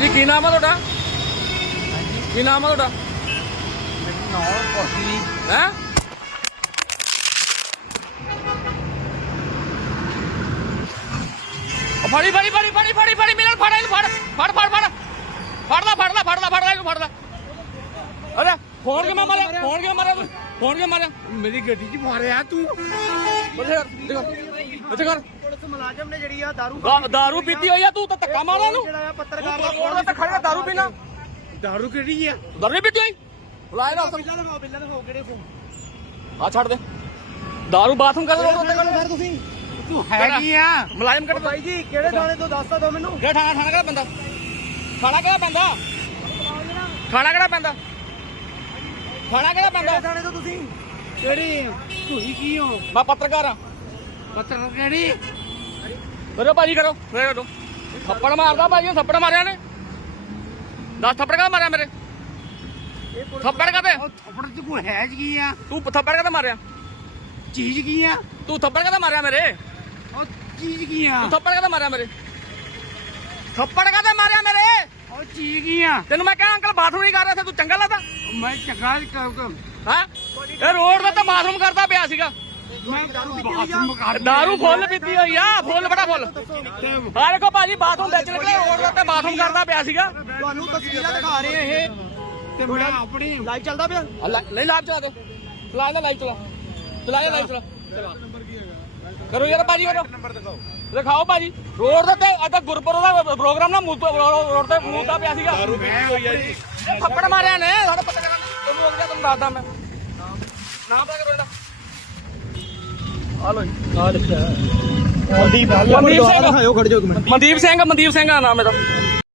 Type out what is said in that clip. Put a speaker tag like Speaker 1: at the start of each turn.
Speaker 1: ਭਾਜੀ ਕੀ ਨਾਮ ਆ ਤੁਹਾਡਾ? ਕੀ ਨਾਮ ਆ ਤੁਹਾਡਾ? ਹੈ ਫੜੀ ਫੜੀ ਫੜੀ ਫੜੀ ਫੜੀ ਫੜੀ ਮੇਰੇ ਫੜ ਇਹਨੂੰ ਫੜ ਫੜ ਫੜ ਫੜ ਫੜ ਲੈ ਅਰੇ ਫੋਨ ਕਿਵੇਂ ਮਾਰਿਆ? ਫੋਨ ਕਿਵੇਂ ਮਾਰਿਆ ਤੂੰ? ਫੋਨ ਕਿਵੇਂ ਮਾਰਿਆ?
Speaker 2: ਮੇਰੀ ਗੱਡੀ 'ਚ ਮਾਰਿਆ ਤੂੰ।
Speaker 1: ਇੱਥੇ ਕਰ
Speaker 2: ਪੁਲਿਸ ਮੁਲਾਜ਼ਮ ਨੇ ਜਿਹੜੀ ਆ
Speaker 1: ਦਾਰੂ ਪੀਤੀ ਹੋਈ ਆ ਤੂੰ ਤਾਂ ਧੱਕਾ ਮਾਰਦਾ ਨੂੰ
Speaker 2: ਜਿਹੜਾ ਪੱਤਰਕਾਰ ਦਾ
Speaker 1: ਫੋਨ ਤੇ ਖੜਿਆ ਦਾਰੂ ਪੀਣਾ।
Speaker 2: ਦਾਰੂ ਕਿਹੜੀ ਆ?
Speaker 1: ਦਾਰੂ ਪੀਤੀ ਹੋਈ ਬੁਲਾਏ ਨਾ
Speaker 2: ਬਿੱਲਾਂ ਦਿਖਾਓ ਕਿਹੜੇ ਫੋਨ
Speaker 1: ਆ ਛੱਡ ਦੇ ਦਾਰੂ ਬਾਥਰੂਮ ਕਰ
Speaker 2: ਸਰ ਤੁਸੀਂ ਤੂੰ ਹੈਗੀ ਆ
Speaker 1: ਮੁਲਾਜ਼ਮ ਕੱਢ
Speaker 2: ਬਾਈ ਜੀ ਕਿਹੜੇ ਥਾਣੇ ਤੋਂ ਦੱਸ ਦੋ ਮੈਨੂੰ।
Speaker 1: ਕਿਹੜਾ ਥਾਣਾ ਕਿਹੜਾ ਪੈਂਦਾ? ਥਾਣਾ ਕਿਹੜਾ ਪੈਂਦਾ? ਥਾਣਾ ਕਿਹੜਾ ਪੈਂਦਾ? ਥਾਣਾ ਕਿਹੜਾ ਪੈਂਦਾ?
Speaker 2: ਥਾਣੇ ਤੋਂ ਤੁਸੀਂ ਕਿਹੜੀ ਤੁਸੀਂ ਕੀ ਹੋ?
Speaker 1: ਮੈਂ ਪੱਤਰਕਾਰ ਆ।
Speaker 2: ਪੱਤਰਕਾਰ ਕਿਹੜੀ?
Speaker 1: ਕਰੋ ਭਾਜੀ ਕਰੋ ਥੱਪੜ ਮਾਰਦਾ ਭਾਜੀ ਥੱਪੜ ਮਾਰਿਆ ਨੇ 10 ਥੱਪੜ ਕਾ ਮਾਰਿਆ ਮੇਰੇ ਥੱਪੜ ਕਾਤੇ?
Speaker 2: ਥੱਪੜ ਚ ਕੋਈ ਹੈ ਕੀ ਆ?
Speaker 1: ਤੂੰ ਥੱਪੜ ਕਾਤੇ ਮਾਰਿਆ?
Speaker 2: ਚੀਜ਼ ਕੀ ਆ?
Speaker 1: ਤੂੰ ਥੱਪੜ ਕਾਤੇ ਮਾਰਿਆ ਮੇਰੇ?
Speaker 2: ਉਹ ਚੀਜ਼ ਕੀ ਆ?
Speaker 1: ਤੂੰ ਥੱਪੜ ਕਾਤੇ ਮਾਰਿਆ ਮੇਰੇ? ਥੱਪੜ ਕਾਤੇ ਮਾਰਿਆ ਮੇਰੇ?
Speaker 2: ਉਹ ਚੀਜ਼ ਕੀ ਆ?
Speaker 1: ਤੈਨੂੰ ਮੈਂ ਕਿਹਾ ਅੰਕਲ ਬਾਥਰੂਮ ਨਹੀਂ ਕਰ ਰਿਹਾ ਸੀ ਤੂੰ ਚੰਗਾ ਲੱਗਦਾ
Speaker 2: ਮੈਂ ਚੰਗਾ
Speaker 1: ਹਾਂ ਇਹ ਰੋਡ ਦਾ ਤਾਂ ਬਾਥਰੂਮ ਕਰਦਾ ਪਿਆ ਸੀਗਾ
Speaker 2: ਮੈਂ ਬਾਥਰੂਮ ਕਰ
Speaker 1: ਦਾਰੂ ਫੁੱਲ ਪੀਤੀ ਹੋਈ ਆ ਫੁੱਲ ਬੜਾ ਫੁੱਲ ਆ ਦੇਖੋ ਭਾਜੀ ਬਾਥਰੂਮ ਵਿੱਚ ਨਿਕਲੇ ਰੋਡ ਦਾ ਤੇ ਬਾਥਰੂਮ ਕਰਦਾ ਪਿਆ ਸੀਗਾ
Speaker 2: ਤੁਹਾਨੂੰ ਤਸਵੀਰਾਂ ਦਿਖਾ ਰਹੇ ਇਹ ਤੇ ਮੈਂ ਆਪਣੀ ਲਾਈਵ ਚੱਲਦਾ ਪਿਆ
Speaker 1: ਨਹੀਂ ਲਾਈਵ ਚਲਾ ਦਿਓ ਚਲਾ ਲਾਈਵ ਚਲਾ ਕਰੋ ਯਾਰ ਭਾਜੀ ਕਰੋ
Speaker 2: ਨੰਬਰ ਦਿਖਾਓ
Speaker 1: ਦਿਖਾਓ ਭਾਜੀ ਰੋਡ ਦੇ ਤੇ ਅੱਜ ਗੁਰਪੁਰਬ ਦਾ ਪ੍ਰੋਗਰਾਮ ਨਾ ਰੋਡ ਤੇ ਮੂਦਾ ਪਿਆ ਸੀਗਾ
Speaker 2: ਦਾਰੂ ਪੀਤੀ ਹੋਈ ਆ ਜੀ
Speaker 1: ਥੱਪੜ ਮਾਰਿਆ ਨੇ ਸਾਡੇ ਪਤਾ ਕਰਾਂ ਤੁਹਾਨੂੰ ਰੁਕ ਜਾ ਤੁਹਾਨੂੰ ਦੱਸਦਾ ਮੈਂ ਨਾਮ ਪਤਾ ਕਰੋ ਇਹਦਾ ਆ ਲੋ
Speaker 2: ਆ ਲਿਖਿਆ ਮਨਦੀਪ ਸਿੰਘ
Speaker 1: ਮਨਦੀਪ ਸਿੰਘ ਦਾ ਨਾਮ ਇਹਦਾ